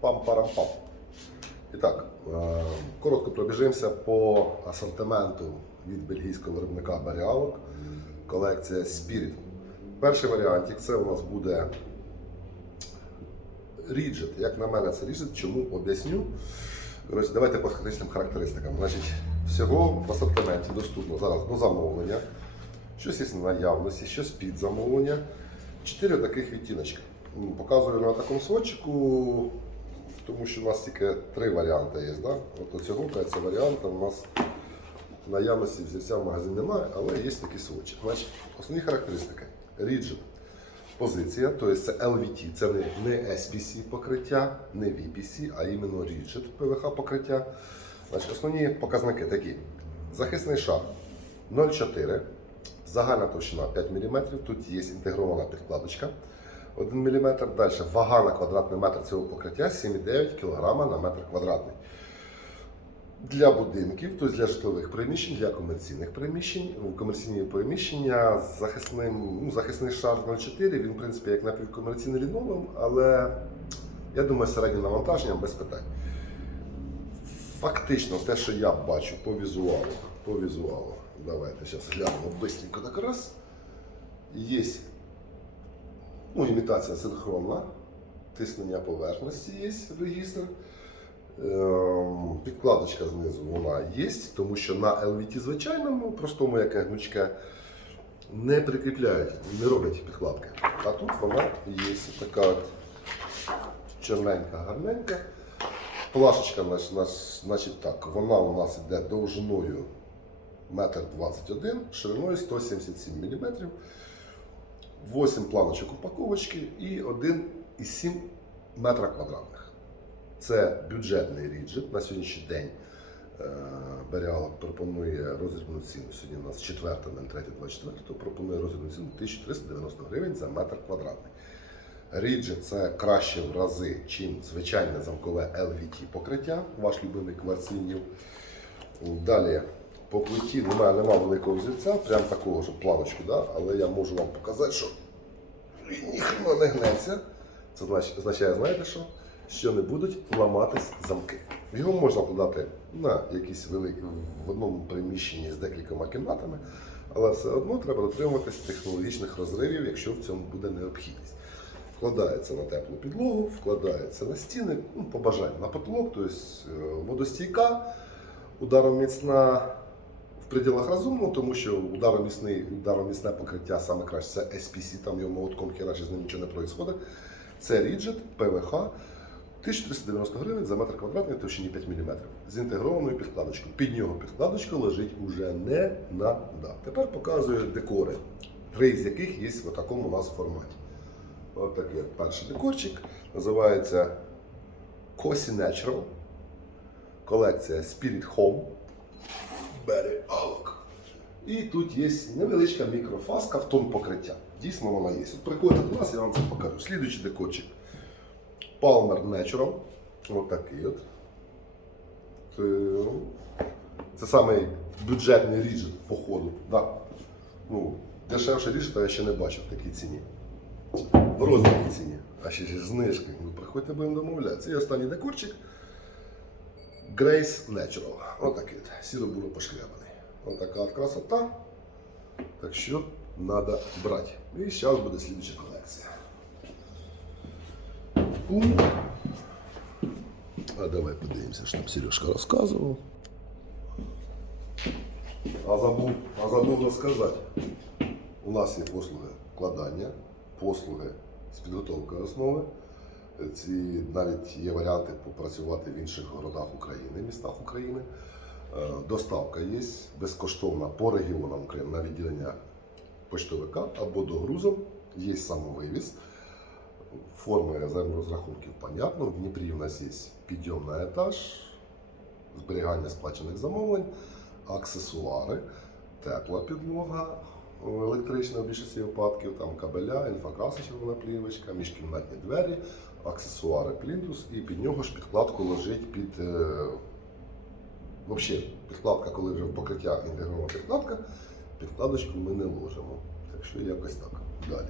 Пам-парам-пам. І е, коротко пробіжимося по асортименту від бельгійського виробника Баріалок. Колекція Spirit. Перший варіантик це у нас буде Rigid. Як на мене, це Rigid. Чому об'ясню? Коротше, давайте по технічним характеристикам. Значить, всього в асортименті доступно зараз до замовлення. Щось є на наявності, щось під замовлення. Чотири таких відтіночки. Показую на такому сводчику, тому що у нас тільки три варіанти є. Да? От цього це варіант, у нас наявності взірця в магазині немає, але є такі сводчик. Значить, основні характеристики. Rigid. Позиція, тобто це LVT, це не, не SPC покриття, не VPC, а іменно Rigid PVH покриття. Значить, основні показники такі: захисний шар 0,4, загальна товщина 5 мм, тут є інтегрована підкладочка 1 мм. Далі вага на квадратний метр цього покриття 7,9 кг на метр квадратний. Для будинків, тобто для житлових приміщень, для комерційних приміщень. Комерційні приміщення з захисним, ну, захисний шар 0,4, він, в принципі, як напівкомерційний лінолеум, але я думаю, середнє навантаження без питань. Фактично, те, що я бачу по візуалу, по візуалу, давайте зараз глянемо бистренько так раз. Є ну, імітація синхронна, тиснення поверхності є регістр. Ем, Підкладочка знизу вона є, тому що на LVT звичайному, простому, яке гнучке, не прикріпляють, не роблять підкладки. А тут вона є така от чорненька, гарненька. Плашечка, значить так, вона у нас йде довжиною 1,21 м, шириною 177 мм, 8 планочок упаковочки і 1,7 метра квадратних. Це бюджетний ріджит. На сьогоднішній день е, Беріалок пропонує розрібну ціну. Сьогодні у нас 4.03.24, то пропонує розрібну ціну 1390 гривень за метр квадратний. Ріджит це краще в рази, чим звичайне замкове LVT покриття, ваш любимий кварцинів. Далі по плиті немає, немає великого взірця, прям такого ж планочку, да? але я можу вам показати, що він ніхрена не гнеться. Це означає, знаєте що? Що не будуть ламатись замки. Його можна подати на якісь великі в одному приміщенні з декількома кімнатами, але все одно треба дотримуватись технологічних розривів, якщо в цьому буде необхідність. Вкладається на теплу підлогу, вкладається на стіни, ну, по бажанню, на потолок, тобто водостійка, удароміцна в пределах розумного, тому що ударомісний, ударомісне покриття саме краще це SPC, там його молотком хіначе з ним нічого не відбувається. Це Rigid, ПВХ, 1390 гривень за метр квадратний товщині 5 мм з інтегрованою підкладочкою. Під нього підкладочка лежить уже не на. Тепер показую декори, три з яких є в такому у нас форматі. Ось такий перший декорчик. Називається Cosi Natural. Колекція Spirit Home. Berry Alk. І тут є невеличка мікрофаска в тон покриття. Дійсно вона є. От приходите до нас, я вам це покажу. Слідуючий декорчик. Palmer Natural. Ось такий от. Це, це самий бюджетний ріджет по ходу. Да. Ну, дешевше ріжета я ще не бачив в такій ціні. В розмірній ціні. А ще ж знижки. Ну, приходьте, будемо домовлятися. І останній декорчик. Grace Natural. Отакий от. Сіро-буро пошкрябаний. Отака от красота. Так що треба брати. І зараз буде слідча колекція. Пум. А давай подивимося, що там Сережка розказував. А забув, а забув розказати. У нас є послуги вкладання, послуги з підготовкою основи. Ці навіть є варіанти попрацювати в інших городах України, містах України. Е, Доставка є безкоштовна по регіонам України на відділення поштовика або до грузом. Є самовивіз. Форми розрахунків понятно. В Дніпрі у нас є підйом на етаж, зберігання сплачених замовлень, аксесуари, тепла підлога, електрична в більшості випадків, там кабеля, інфокрасочна плівочка, міжкімнатні двері, аксесуари плінтус і під нього ж підкладку лежить під. Е, Взагалі, підкладка, коли вже покриття інтегрована підкладка, підкладочку ми не ложимо. Так що якось так. Далі.